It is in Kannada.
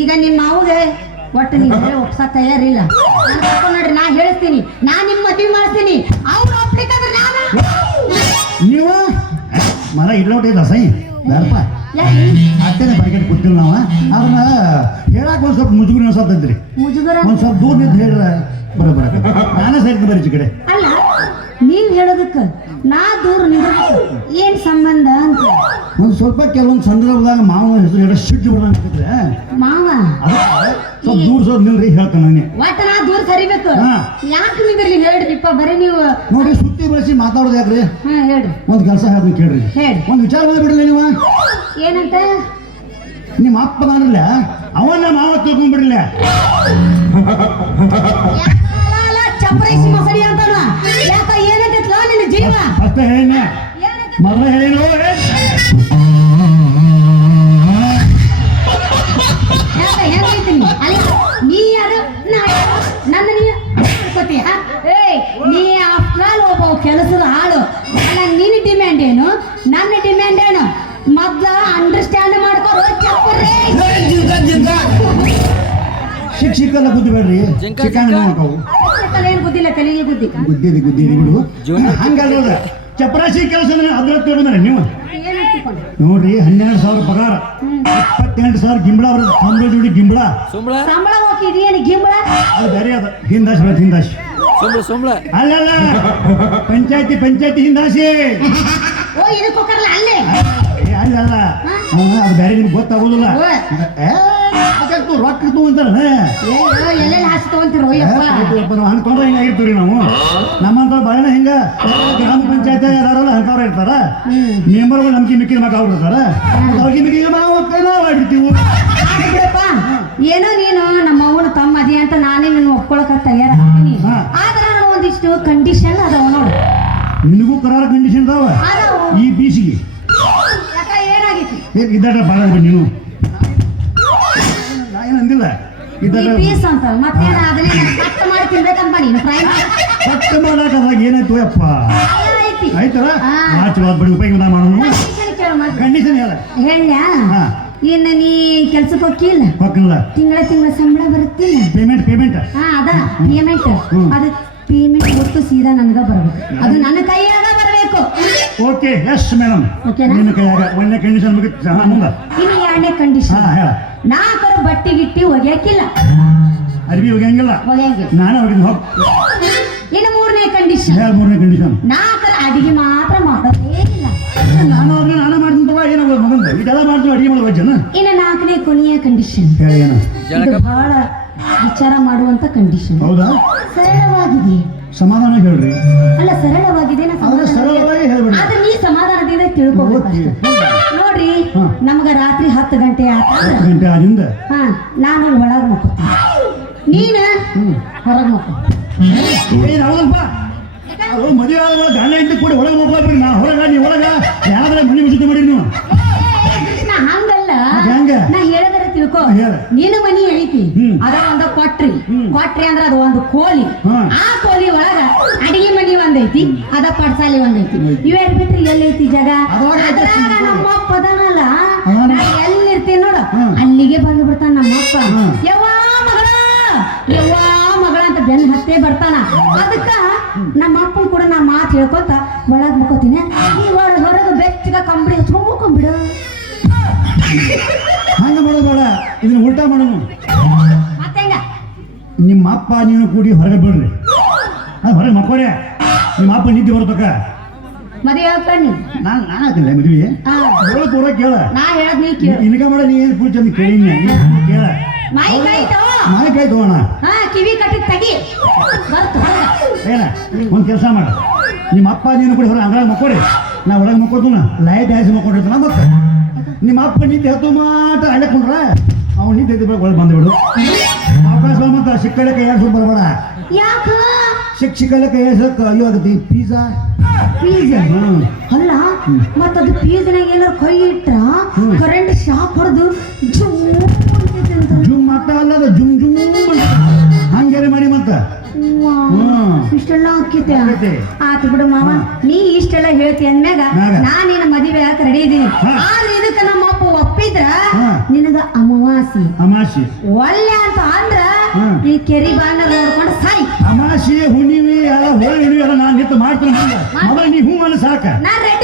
ಈಗ ನಿಮ್ಮ ಮಾವುಗೆ ಒಟ್ಟು ನೀವು ಹೇಳಿ ಒಪ್ಸ ತಯಾರಿಲ್ಲ. ನೋಡ್ರಿ ನಾ ಹೇಳ್ತೀನಿ, ನಾ ನಿಮ್ಮ ಮದ್ವೆ ಮಾಡ್ತೀನಿ, ಅವ್ರು ಒಪ್ಲಿಕ್ಕಂದ್ರೆ ನಾನು ನೀವು ಮರ ಇಡ್ಲೋಟಿಲ್ಲ ಸೈ ಬೇಡಪ್ಪ ಅಟ್ಟೆನೆ ಬರಕೆಟ್ ಕೊಟ್ಟಿಲ್ಲ ನಾವು. ಅದನ್ನ ಹೇಳಕ್ ಒಂದ್ ಸ್ವಲ್ಪ ಮುಜುಗುರಿ ಅನ್ಸತ್ತೈತ್ರಿ. ಮುಜುಗರ ಒಂದ್ ಸ್ವಲ್ಪ ದೂರ ನಿಂತು ಹೇಳ್ರ ಬರೋಬರ ನಾನೇ ಸೈಡ್ ಬರೀ ಕಡೆ. ಅಲ್ಲ ನೀವ್ ಹೇಳೋದಕ್ಕ ನಾ ದೂರ ನಿಂದ್ರಬೇಕು ಏನ್ ಸಂಬಂಧ ಅಂತ. ಒಂದ್ ಸ್ವಲ್ಪ ಕೆಲವೊಂದು ಸಂದರ್ಭದಾಗ ಮಾವ ಹೆಸರು ಹೇಳ ಸಿಟ್ಟು ಬಿಡಂಗಿದ್ರೆ ಮಾವ ಸ್ವಲ್ಪ ದೂರ ಸ್ವಲ್ಪ ನಿಲ್ರಿ ಹೇಳ್ತಾನೆ ನಾನೇ. ಒಟ್ಟ ನಾ ದೂರ ಸರಿಬೇಕು. ಯಾಕೆ ನಿಂದ್ರಿ ಹೇಳ್ರಿಪ್ಪ, ಬರೀ ನೀವು ನೋಡ್ರಿ ಸುತ್ತಿ ಬಳಸಿ ಮಾತಾಡೋದು ಯಾಕ್ರಿ? ಹೇಳ್ರಿ. ಒಂದ್ ಕೆಲಸ ಹೇಳ್ತೀನಿ ಕೇಳ್ರಿ. ಒಂದ್ ವಿಚಾರ ಮಾಡ್ಬಿಡ್ಲಿ ನೀವು. ಏನಂತ? ನಿಮ್ಮ ಅಪ್ಪ ನಾನಿಲ್ಲ ಅವನ್ನ ಮಾವ ತಿಳ್ಕೊಂಡ್ಬಿಡ್ಲಿ. ಚಪ್ರೈಸಿ ಮಸಡಿ ಅಂತಾನ ಯಾಕ ಏನಂತಿತ್ಲ ನಿನ್ನ ಜೀವ? ಅಷ್ಟೇ ಹೇಳಿನ ಮೊದಲ ಹೇಳಿನೋ ಹೆಂಗೈತೀನಿ ಅಲ್ಲಿ ನೀ ಯಾರು ನನ್ನ ನೀ ಅನ್ಕೋತೀಯ? ನೀ ಆಫ್ಟರ್ ಆಲ್ ಒಬ್ಬ ಕೆಲಸದ ಆಳು. ಅಲ್ಲ ನಿನ್ನ ಡಿಮ್ಯಾಂಡ್ ಏನು, ನನ್ನ ಡಿಮ್ಯಾಂಡ್ ಏನು? ಮೊದ್ಲ ಅಂಡರ್ಸ್ಟ್ಯಾಂಡ್ ಮಾಡ್ಕೊರು. ಚಪ್ಪರೇ ಶಿಕ್ಷಕಲ್ಲ ಬುದ್ಧಿ ಬೇಡ್ರಿ. ಏನ್ ಬುದ್ಧಿಲ್ಲ, ತಲೆಗೆ ಬುದ್ಧಿ ಗುದ್ದಿ ಬಿಡು. ಹಂಗಲ್ಲ ಚಪರಾಶಿ ಕೆಲಸ ಅದ್ರ ಬಂದ್ರೆ ನೀವು ನೋಡ್ರಿ 12,000 ಪಗಾರ, 28,000 ಗಿಂಬಳ ಅವ್ರ ಸಂಬಳ ಜೋಡಿ ಗಿಂಬಳ ಸಂಬಳ ಹೋಗಿದೇನು ಗಿಂಬಳ? ಅದು ಬೇರೆ ಅದ ಹಿಂದಾಶಿ ಬರ್ತದೆ ಹಿಂದಾಶಿ ಅಲ್ಲಲ್ಲ ಪಂಚಾಯತಿ ಹಿಂದಾಶಿ. ಓ ಇದಕ್ಕೆ ಹೋಗಲ್ಲ ಅಲ್ಲೇ ಅಲ್ಲಲ್ಲ ಅದು ಬೇರೆ ನಿಮ್ಗೆ ಗೊತ್ತಾಗೋದಿಲ್ಲ. ರೊಕ್ಕ ತಗೊಂತಾರ ಎಲ್ಲೆಲ್ಲ ಹಾಸಿ ತಗೊಂತಿರೋ ಹಂಗೆ ತೊಂದ್ರೆ ಹಿಂಗಾಗಿರ್ತೀವಿ ನಾವು. ನಮ್ಮಂತ ಬಾಳಿನ ಹಿಂಗ ಗ್ರಾಮ ಪಂಚಾಯತ್ ಯಾರಲ್ಲ ಹಂಕವ್ರ ಇರ್ತಾರ, ಮೆಂಬರ್ಗಳು ನಮ್ಗೆ ಮಿಕ್ಕಿದ ಮಗ ಅವ್ರು ಇರ್ತಾರ, ಅವ್ರಿಗೆ ಮಿಕ್ಕಿದ ನಾವು ಮಾಡಿರ್ತೀವಿ. ಏನೋ ನೀನು ನಮ್ಮ ಅವನು ತಮ್ಮ ಅದೇ ಅಂತ ನಾನೇ ನಿನ್ನ ಒಪ್ಕೊಳಕ ತಯಾರಾಗ್ತೀನಿ. ಆದ್ರೆ ನಾನು ಒಂದಿಷ್ಟು ಕಂಡೀಷನ್ ಅದಾವ ನೋಡು. ನಿನಗೂ ಕರಾರ ಕಂಡೀಷನ್ ಅದಾವ ಈ ಬೀಸಿಗೆ. ಏನಾಗಿತ್ತು ಇದ್ದಾರ ಬಾಳ ನೀನು ಅಂದಿಲ್ಲ ಪೀಸ್ ಅಂತ ಮತ್ತೆ ಅದನ್ನೇ ಕಟ್ ಮಾಡಿ ತಿನ್ಬೇಕಂತ ನೀನು ಫ್ರೈ ಕಟ್ ಮಾಡಾಕ ಅದ್ರಾಗ ಏನಾಯ್ತು ಯಪ್ಪ ಆಯ್ತಲ್ಲ ಆಚವಾದ ಬಡಿ ಉಪಯೋಗ ಮಾಡೋನು. ಕಂಡೀಷನ್ ಹೇಳ ಇನ್ನ ನೀ ಕೆಲ್ಸಕ್ಕೆ ಹೋಗಿಲ್ಲ, ತಿಂಗಳ ಸಂಬಳ ಬರುತ್ತಿಲ್ಲ, ಪೇಮೆಂಟ್ ಅದ ಪೇಮೆಂಟ್ ಅದು ಪೇಮೆಂಟ್ ಒಟ್ಟು ಸೀದಾ ನನಗ ಬರಬೇಕು, ಅದು ನನ್ನ ಕೈಯಾಗ ಬರಬೇಕು. ಓಕೆ ಎಸ್ ಮೇಡಮ್, ನಿನ್ನ ಕೈಯಾಗ ಒಂದನೇ ಕಂಡೀಷನ್ ಮುಗಿತು. ಮುಂದೆ ಇನ್ನು ಎರಡನೇ ಕಂಡೀಷನ್, ನಾಲ್ಕರ ಬಟ್ಟಿ ಗಿಟ್ಟಿ ಒಗ್ಯಾಕಿಲ್ಲ, ಅರ್ಬಿ ಒಗ್ಯಂಗಿಲ್ಲ, ನಾನು ಹೋಗಿದ್ದು ಹೋಗ್. ಇನ್ನು ಮೂರನೇ ಕಂಡೀಷನ್, ನಾಲ್ಕರ ಅಡಿಗೆ ಮಾತ್ರ ಮಾಡೋದೇ ಇಲ್ಲ. ನಾನು ಮಾಡ್ತೀನಿ ಏನಾಗೋದು ಮಗಂದ ಇದೆಲ್ಲ ಮಾಡ್ತೀವಿ ಅಡಿಗೆ ಮಾಡೋ ಜನ. ಇನ್ನು ನಾಲ್ಕನೇ ಕೊನೆಯ ಕಂಡೀಷನ್, ಇದು ಬಹಳ ವಿಚಾರ ಮಾಡುವಂತ ಕಂಡೀಷನ್. ಹೌದಾ? ಸರಳವಾಗಿದೆ, ಸಮಾಧಾನ ಹೇಳ್ರಿ. ಅಲ್ಲ ಸರಳವಾಗಿದೆ, ಆದ್ರೆ ನೀ ಸಮಾಧಾನದಿಂದ ತಿಳ್ಕೊಬೇಕು. ನೋಡ್ರಿ ನಮ್ಗ ರಾತ್ರಿ 10 ಗಂಟೆ ಆದಿಂದ ನಾನು ಒಳಗ್ ಮಕ್ಕೋತೀನಿ, ನೀನ ಹೊರಗ್ ಮಕ್ಕೋ. ಮದುವೆ ಆದ ಗಂಡ ಇಂದ ಕೂಡ ಒಳಗೆ ಮಕ್ಕಳ್ರಿ. ನಾ ಹೊರಗ ನೀ ಒಳಗ ಯಾವ್ದಾರ ಮನೆ ಮುಸುತ್ತೆ ಮಾಡಿ ನೀವು ಹಂಗಲ್ಲ. ನಾ ಹೇಳದ್ರ ತಿಳ್ಕೊ, ನಿನ್ನ ಮನಿ ಐತಿ ಅದ ಒಂದ ಕೊಟ್ರಿ ಅಂದ್ರ ಅದು ಒಂದು ಕೋಲಿ, ಆ ಕೋಲಿ ಒಳಗ ಅಡಿಗೆ ಮನಿ ಒಂದೈತಿ, ಅದ ಪಡ್ಸಾಲಿ ಒಂದೈತಿ. ಇವೆರಡು ಬಿಟ್ರಿ ಎಲ್ಲೈತಿ ಜಾಗ? ಅದ್ರಾಗ ನಮ್ಮಪ್ಪ ಅದಾನಲ್ಲ, ನಾ ಎಲ್ಲಿರ್ತೀನಿ ನೋಡು ಅಲ್ಲಿಗೆ ಬಂದು ಬಿಡ್ತಾನ ನಮ್ಮಪ್ಪ. ಯವ್ವಾ ಮಗಳ ಅಂತ ಬೆನ್ನ ಹತ್ತೇ ಬರ್ತಾನ. ಅದಕ್ಕ ನಮ್ಮ ಅಪ್ಪನ್ ಕೂಡ ನಾ ಮಾತು ಹೇಳ್ಕೊತ ಒಳಗ್ ಮುಕ್ಕೋತೀನಿ. ಈ ಹೊರಗೆ ಬೆಚ್ಚಗ ಕಂಬಳಿ ಹಚ್ಕೊಂಡ್ಬಿಡು. ಹಂಗ ಮಾಡೋದು ಬೇಡ, ಇದನ್ನ ಉಲ್ಟಾ ಮಾಡೋನು. ಮತ್ತೆಂಗ ನಿಮ್ಮ ಅಪ್ಪ ನೀನು ಕೂಡಿ ಹೊರಗೆ ಬಿಡ್ರಿ, ಹೊರಗೆ ಮಕ್ಕೋರೆ. ನಿಮ್ಮ ಅಪ್ಪ ನಿದ್ದೆ ಬರ್ಬೇಕ. ಮದುವೆ ಹಾಕಣ್ಣಿ ನಾನು ಹಾಕಿಲ್ಲ ಮದುವೆ ಹೇಳ ಪೂರ ಕೇಳ. ನಾ ಹೇಳದ್ ನೀ ಕೇಳ. ಇನ್ಕ ಮಾಡ ನೀ ಏನು ಪೂಜೆ ಕೇಳಿನ ಕೇಳ. ಮಾವಿಕಾಯಿ ತಗೋಣ, ಕಿವಿ ಕಟ್ಟಿ ತೆಗಿ. ಏನ ಒಂದು ಕೆಲಸ ಮಾಡ, ನಿಮ್ಮ ಅಪ್ಪ ನೀನು ಕೂಡ ಹೊರಗೆ ಅಂಗಳ ಮಕ್ಕೋರಿ, ನಾ ಒಳಗೆ ಮಕ್ಕೊಡ್ತೀನ. ಲೈಟ್ ಹಾಯಿಸಿ ಮಕ್ಕೊಂಡಿರ್ತಾನ. ಮತ್ತೆ ನಿಮ್ಮ ಅಪ್ಪ ನಿದ್ದೆ ಹತ್ತು ಮಾಟ ಅಳ್ಳಕೊಂಡ್ರ ಅವ್ನು ನಿದ್ದೆ ಒಳಗೆ ಬಂದ್ಬಿಡು. ಅವಕಾಶ ಮತ್ತೆ ಸಿಕ್ಕಲೆ ಕೈ ಯಾರು ಬರಬೇಡ. ಯಾಕ ಸಿಕ್ಕಲೆ ಕೈ ಅಯ್ಯೋ ಆಗತಿ ಪಿಜ್ಜಾ ಅಲ್ಲ. ಮತ್ತದು ಪೀಸ್ನಾಗ ಏನಾರು ಕೈ ಇಟ್ರ ಕರೆಂಟ್ ಶಾಕ್ ಹೊಡೆದು ಜುಮ್ ಮಾತ ಅಲ್ಲ, ಅದು ಜುಮ್ ಹಂಗೇನೆ ಮಾಡಿ ಮತ್ತ ಇಷ್ಟೆಲ್ಲ ಹಾಕಿತೆ. ಆತು ಬಿಡು ಮಾವ, ನೀ ಇಷ್ಟೆಲ್ಲ ಹೇಳ್ತಿ ಅಂದ್ಮ್ಯಾಗ ನಾನಿನ ಮದುವೆ ಯಾಕೆ ರೆಡಿ ಇದೀನಿ. ಆದ್ರೆ ಇದಕ್ಕ ನಮ್ಮ ಅಪ್ಪ ಒಪ್ಪಿದ್ರ ನಿನಗ ಅಮವಾಸ ಅಮಾಸಿ ಅಮಾಸಿ ಒಳ್ಳೆ ಅಂತ ಅಂದ್ರ ಹ್ಮ್. ಈ ಕೆರಿ ಬಾಣ ನೋಡ್ಕೊಂಡು ಸಾಯಿ ಅಮಾಸಿ ಹುಣ್ಣಿಮೆ ಎಲ್ಲ ಹೋಳಿ ಹುಣ್ಣಿಮೆ ಎಲ್ಲ ನಾನು ನಿಂತು ಮಾಡ್ತೀನಿ ಮೊದಲು ನೀ ಹೂ ಅನ್ನ ಸಾಕ ನಾ ರೆಡಿ